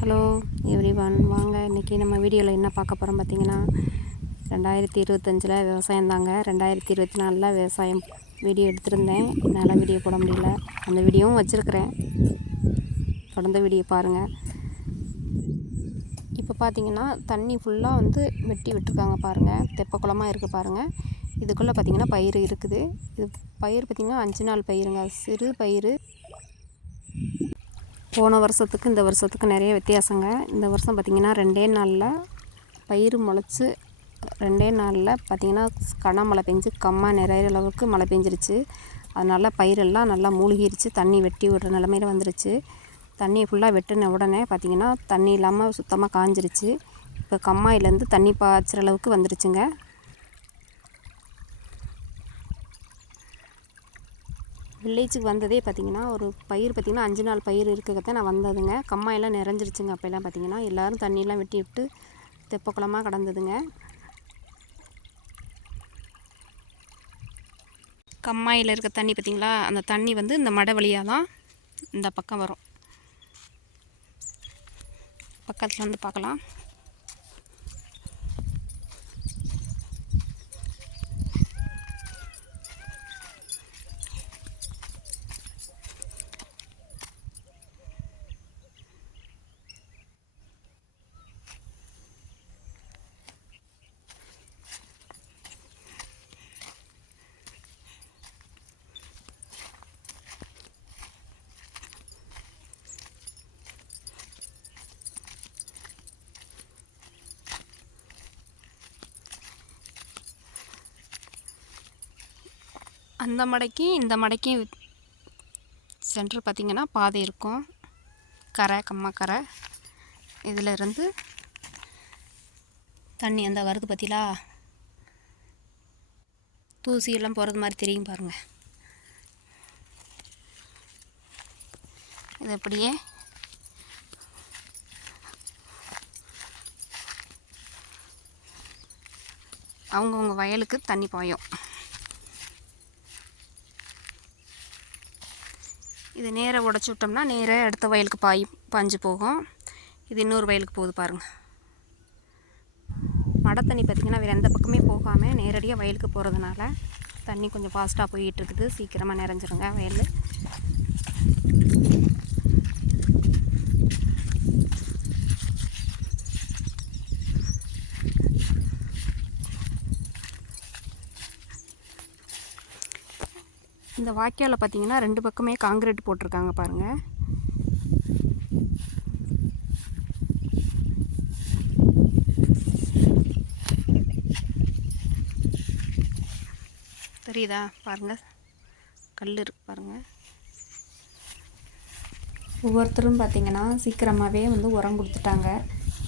Hello everyone, வாங்க இன்றைக்கி நம்ம வீடியோவில் என்ன பார்க்க போகிறோம் பார்த்தீங்கன்னா 2025 விவசாயம் தாங்க. 2024 விவசாயம் வீடியோ எடுத்திருந்தேன், என்னால் வீடியோ போட முடியல. அந்த வீடியோவும் வச்சுருக்கிறேன், தொடர்ந்து வீடியோ பாருங்கள். இப்போ பார்த்தீங்கன்னா தண்ணி ஃபுல்லாக வெட்டி விட்டுருக்காங்க பாருங்கள், தெப்ப குளமாக இருக்குது பாருங்கள். இதுக்குள்ளே பார்த்திங்கன்னா பயிர் இருக்குது. இது பயிர் பார்த்திங்கன்னா 5 நாள் பயிருங்க, சிறு பயிர். போன வருஷத்துக்கு இந்த வருஷத்துக்கு நிறைய வித்தியாசங்க. இந்த வருஷம் பார்த்திங்கன்னா 2 நாளில் பயிர் முளைச்சி 2 நாளில் பார்த்திங்கன்னா கனமழை பெஞ்சு நிறைய அளவுக்கு மழை பெஞ்சிருச்சு. அதனால் பயிரெல்லாம் நல்லா மூழ்கிருச்சு, தண்ணி வெட்டி விடுற நிலமையில வந்துருச்சு. தண்ணி ஃபுல்லாக வெட்டின உடனே பார்த்திங்கன்னா தண்ணி இல்லாமல் சுத்தமாக காஞ்சிருச்சு. இப்போ கம்மாயிலேருந்து தண்ணி பாய்ச்சுற அளவுக்கு வந்துருச்சுங்க. வில்லேஜுக்கு வந்ததே பார்த்திங்கன்னா ஒரு பயிர் பார்த்திங்கன்னா 5 நாள் பயிர் இருக்கிறத நான் வந்ததுங்க. கம்மாயெல்லாம் நிறைஞ்சிருச்சுங்க. அப்போல்லாம் பார்த்திங்கன்னா எல்லோரும் தண்ணியெலாம் வெட்டி விட்டு தெப்பக்குளமாக கடந்ததுங்க. கம்மாயில் இருக்க தண்ணி பார்த்திங்களா, அந்த தண்ணி இந்த மடை வழியாக தான் இந்த பக்கம் வரும். பக்கத்தில் பார்க்கலாம். அந்த மடைக்கு இந்த மடைக்கு சென்டர் பார்த்திங்கன்னா பாதை இருக்கும், கரை கம்மாக்கரை. இதில் இருந்து தண்ணி அந்த வருது பார்த்தீங்களா, தூசியெல்லாம் போகிறது மாதிரி தெரியும் பாருங்கள். இது அப்படியே அவங்கவுங்க வயலுக்கு தண்ணி பாயும். இது நேராக உடச்சி விட்டோம்னா நேராக அடுத்த வயலுக்கு பாஞ்சு போகும். இது இன்னொரு வயலுக்கு போகுது பாருங்கள். மடை தண்ணி பார்த்திங்கன்னா வேறு எந்த பக்கமே போகாமல் நேரடியாக வயலுக்கு போகிறதுனால தண்ணி கொஞ்சம் ஃபாஸ்ட்டாக போயிட்டு இருக்குது. சீக்கிரமாக நிறைஞ்சிருங்க வயல். இந்த வாய்க்காலில் பார்த்திங்கன்னா 2 பக்கமே காங்கிரீட் போட்டிருக்காங்க பாருங்கள். தெரியுதா பாருங்கள், கல் இருக்கு பாருங்கள். ஒவ்வொருத்தரும் பார்த்திங்கன்னா சீக்கிரமாகவே உரம் கொடுத்துட்டாங்க,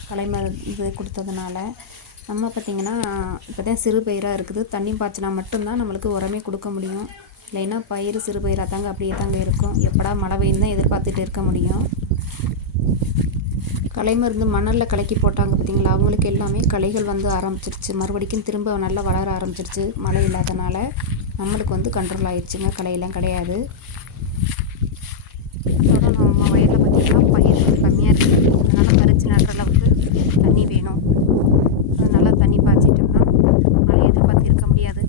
களை இது கொடுத்ததுனால. நம்ம பார்த்திங்கன்னா இப்போ தான் சிறு பயிராக இருக்குது, தண்ணி பாய்ச்சினா மட்டும்தான் நம்மளுக்கு உரமே கொடுக்க முடியும். இல்லைன்னா பயிர் சிறு பயிராக தாங்க அப்படியே தாங்க இருக்கும். எப்படா மழை பெய்யும் தான் எதிர்பார்த்துட்டு இருக்க முடியும். களை மருந்து மணலில் கலக்கி போட்டாங்க பார்த்திங்களா, அவங்களுக்கு எல்லாமே களைகள் ஆரம்பிச்சிருச்சு. மறுபடிக்கும் திரும்ப நல்லா வளர ஆரம்பிச்சிருச்சு. மழை இல்லாதனால நம்மளுக்கு கண்ட்ரோல் ஆயிடுச்சுங்க, களையெல்லாம் கிடையாது. அதோட நம்ம வயலில் பார்த்திங்கன்னா பயிர் கம்மியாக இருக்குது, அதனால் பறித்து நடுற அளவுக்கு தண்ணி வேணும். அதனால் தண்ணி பாய்ச்சிட்டோம்னா மழை எதிர்பார்த்து இருக்க முடியாது.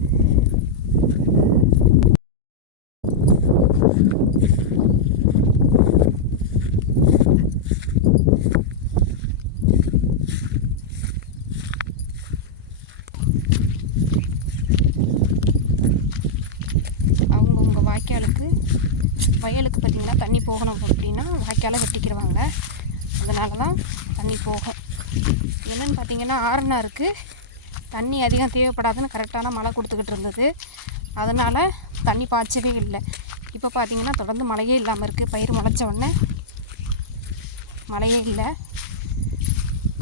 அவங்கவுங்க வயலுக்கு பார்த்திங்கன்னா தண்ணி போகணும் அப்படின்னா வாய்க்காலை வெட்டிக்கிடுவாங்க. அதனால தான் தண்ணி போகும். என்னென்னு பார்த்திங்கன்னா ஆறுனாருக்கு தண்ணி அதிகம் தேவைப்படாதுன்னு கரெக்டான மழை கொடுத்துக்கிட்டு இருந்தது. அதனால் தண்ணி பாய்ச்சவே இல்லை. இப்போ பார்த்திங்கன்னா தொடர்ந்து மழையே இல்லாமல் இருக்குது. பயிர் முளைச்ச உடனே மழையே இல்லை,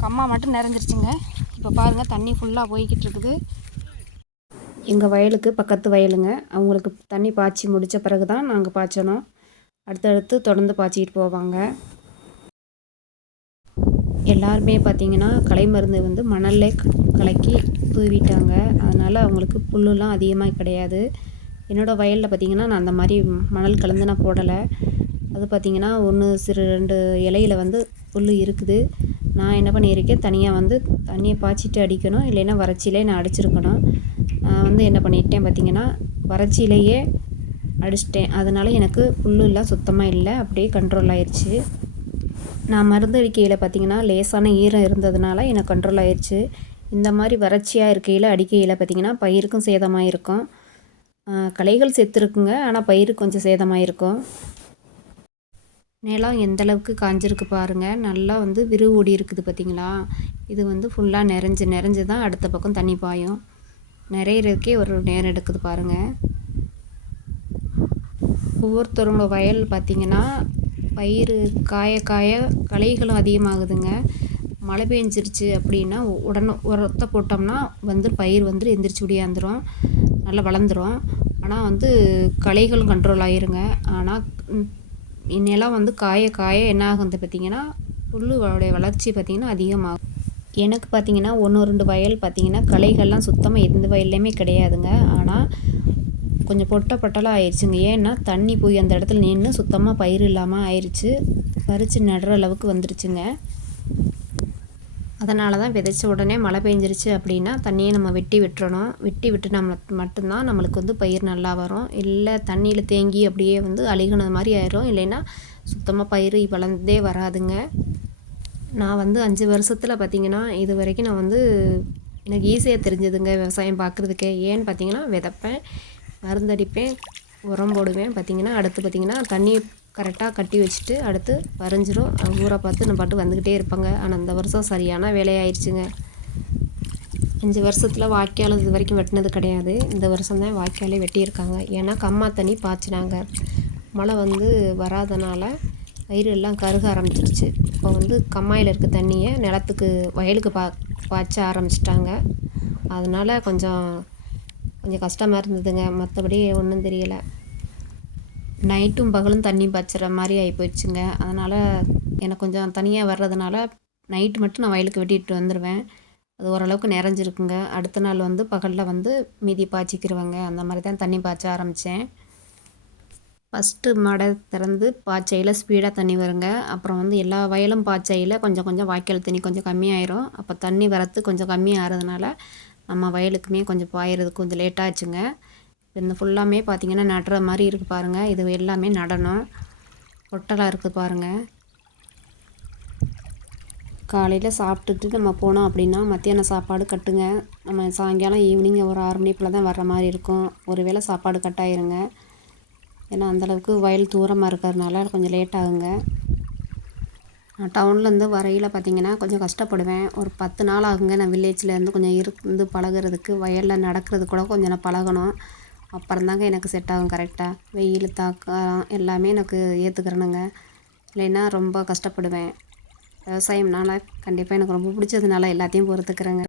கம்மா மட்டும் நிறைஞ்சிருச்சுங்க. இப்போ பாருங்கள் தண்ணி ஃபுல்லாக போய்கிட்டு இருக்குது. எங்கள் வயலுக்கு பக்கத்து வயலுங்க, அவங்களுக்கு தண்ணி பாய்ச்சி முடித்த பிறகு தான் நாங்கள் பாய்ச்சணும். அடுத்தடுத்து தொடர்ந்து பாய்ச்சிக்கிட்டு போவாங்க. எல்லாருமே பார்த்திங்கன்னா களை மருந்து மணல்லே கலக்கி தூவிட்டாங்க. அதனால் அவங்களுக்கு புல்லுலாம் அதிகமாக கிடையாது. என்னோடய வயலில் பார்த்திங்கன்னா நான் அந்த மாதிரி மணல் கலந்து நான் போடலை. அது பார்த்திங்கன்னா 1 சிறு 2 இலையில் புல் இருக்குது. நான் என்ன பண்ணியிருக்கேன், தனியாக வந்து தண்ணியை பாய்ச்சிட்டு அடிக்கணும், இல்லைன்னா வறட்சியிலே நான் அடிச்சிருக்கணும். நான் வந்து என்ன பண்ணிட்டேன் பார்த்திங்கன்னா, வறட்சியிலேயே அடிச்சிட்டேன். அதனால் எனக்கு புல்லுலாம் சுத்தமாக இல்லை, அப்படியே கண்ட்ரோல் ஆயிடுச்சு. நான் மருந்து அடிக்கையில் பார்த்திங்கன்னா லேசான ஈரம் இருந்ததுனால எனக்கு கண்ட்ரோல் ஆயிடுச்சு. இந்த மாதிரி வறட்சியாக இருக்கையில் அடிக்கையில் பார்த்திங்கன்னா பயிருக்கும் சேதமாக இருக்கும். களைகள் செத்துருக்குங்க, ஆனால் பயிருக்கு கொஞ்சம் சேதமாக இருக்கும். நிலம் எந்தளவுக்கு காஞ்சிருக்கு பாருங்கள். நல்லா வந்து விரிவு ஓடி இருக்குது பார்த்திங்களா. இது வந்து ஃபுல்லாக நிறைஞ்சு தான் அடுத்த பக்கம் தண்ணி பாயும். நிறையிறதுக்கே ஒரு நேரம் எடுக்குது பாருங்கள். ஒவ்வொருத்தரோட வயல் பார்த்திங்கன்னா பயிர் காய களைகளும் அதிகமாகுதுங்க. மழை பெஞ்சிருச்சு அப்படின்னா உடனே உரத்தை போட்டோம்னா வந்து பயிர் வந்து எந்திரிச்சு ஓடியாந்துடும், நல்லா வளர்ந்துடும். ஆனால் வந்து களைகளும் கண்ட்ரோல் ஆயிருங்க. ஆனால் நிலம் வந்து காய என்ன ஆகுது பார்த்திங்கன்னா புல்லுடைய வளர்ச்சி பார்த்திங்கன்னா அதிகமாகும். எனக்கு பார்த்திங்கன்னா 1-2 வயல் பார்த்திங்கன்னா களைகள்லாம் சுத்தமாக எந்த வயல்லையுமே கிடையாதுங்க. ஆனால் கொஞ்சம் பொட்டலாக ஆயிடுச்சுங்க. ஏன்னா தண்ணி போய் அந்த இடத்துல நின்று சுத்தமாக பயிர் இல்லாமல் ஆயிடுச்சு. பறித்து நடுற அளவுக்கு வந்துருச்சுங்க. அதனால தான் விதைச்ச உடனே மழை பெஞ்சிருச்சு அப்படின்னா தண்ணியை நம்ம வெட்டி விட்டுறணும். வெட்டி விட்டு மட்டும்தான் நம்மளுக்கு வந்து பயிர் நல்லா வரும். இல்லை தண்ணியில் தேங்கி அப்படியே வந்து அழுகுனது மாதிரி ஆயிரும். இல்லைன்னா சுத்தமாக பயிர் வளர்ந்தே வராதுங்க. நான் வந்து 5 வருஷத்தில் பார்த்திங்கன்னா இது வரைக்கும் நான் வந்து எனக்கு ஈஸியாக தெரிஞ்சதுங்க விவசாயம் பார்க்குறதுக்கே. ஏன்னு பார்த்திங்கன்னா விதைப்பேன், மருந்தடிப்பேன், உரம் போடுவேன். பார்த்திங்கன்னா அடுத்து பார்த்திங்கன்னா தண்ணி கரெக்டாக கட்டி வச்சுட்டு அடுத்து பறிஞ்சிரும். ஊரை பார்த்து நான் பாட்டு வந்துக்கிட்டே இருப்பாங்க. ஆனால் இந்த வருஷம் சரியான வேலையாயிடுச்சுங்க. 5 வருஷத்தில் வாய்க்கால் இது வரைக்கும் வெட்டினது கிடையாது. இந்த வருஷம் தான் வாய்க்காலே வெட்டியிருக்காங்க. ஏன்னா கம்மா தண்ணி பாய்ச்சினாங்க. மழை வந்து வராதனால பயிர் எல்லாம் கருக ஆரம்பிச்சிருச்சு. இப்போ வந்து கம்மாயில் இருக்க தண்ணியை நிலத்துக்கு வயலுக்கு பாய்ச்ச ஆரம்பிச்சிட்டாங்க. அதனால் கொஞ்சம் கஷ்டமாக இருந்ததுங்க. மற்றபடி ஒன்றும் தெரியலை. நைட்டும் பகலும் தண்ணி பாய்ச்சுற மாதிரி ஆகி போயிடுச்சுங்க. அதனால் எனக்கு கொஞ்சம் தனியாக வர்றதுனால நைட்டு மட்டும் நான் வயலுக்கு வெட்டிட்டு வந்துடுவேன். அது ஓரளவுக்கு நிறைஞ்சிருக்குங்க. அடுத்த நாள் வந்து பகலில் வந்து மீதி பாய்ச்சிக்கிருவேங்க. அந்த மாதிரி தான் தண்ணி பாய்ச்ச ஆரம்பித்தேன். ஃபஸ்ட்டு மடை திறந்து பாய்ச்சையில் ஸ்பீடாக தண்ணி வருங்க. அப்புறம் வந்து எல்லா வயலும் பாய்ச்சையில் கொஞ்சம் வாய்க்கால் தண்ணி கொஞ்சம் கம்மியாயிரும். அப்போ தண்ணி வரத்து கொஞ்சம் கம்மியாகிறதுனால நம்ம வயலுக்குமே கொஞ்சம் பாயிறதுக்கு கொஞ்சம் லேட்டாச்சுங்க. இந்த ஃபுல்லாமே பார்த்திங்கன்னா நடுற மாதிரி இருக்குது பாருங்கள். இது எல்லாமே நடணும். பொட்டலாக இருக்குது பாருங்கள். காலையில் சாப்பிட்டுட்டு நம்ம போனோம் அப்படின்னா மத்தியானம் சாப்பாடு கட்டுங்க. நம்ம சாயங்காலம் ஈவினிங் ஒரு 6 மணி போல் தான் வர்ற மாதிரி இருக்கும். ஒரு வேளை சாப்பாடு கட்டாயிருங்க. ஏன்னா அந்தளவுக்கு வயல் தூரமாக இருக்கிறதுனால கொஞ்சம் லேட் ஆகுங்க. நான் டவுன்லேருந்து வரையில் பார்த்திங்கன்னா கொஞ்சம் கஷ்டப்படுவேன். ஒரு 10 நாள் ஆகுங்க. நான் வில்லேஜ்லேருந்து கொஞ்சம் இருந்து பழகிறதுக்கு, வயலில் நடக்கிறது கூட கொஞ்சம் நான் பழகணும். அப்புறம் தாங்க எனக்கு செட் ஆகும் கரெக்டாக. வெயில் தாக்கம் எல்லாமே எனக்கு ஏற்றுக்கிறேனுங்க. இல்லைன்னா ரொம்ப கஷ்டப்படுவேன். விவசாயம்னால கண்டிப்பாக எனக்கு ரொம்ப பிடிச்சதுனால எல்லாத்தையும் பொறுத்துக்கிறேங்க.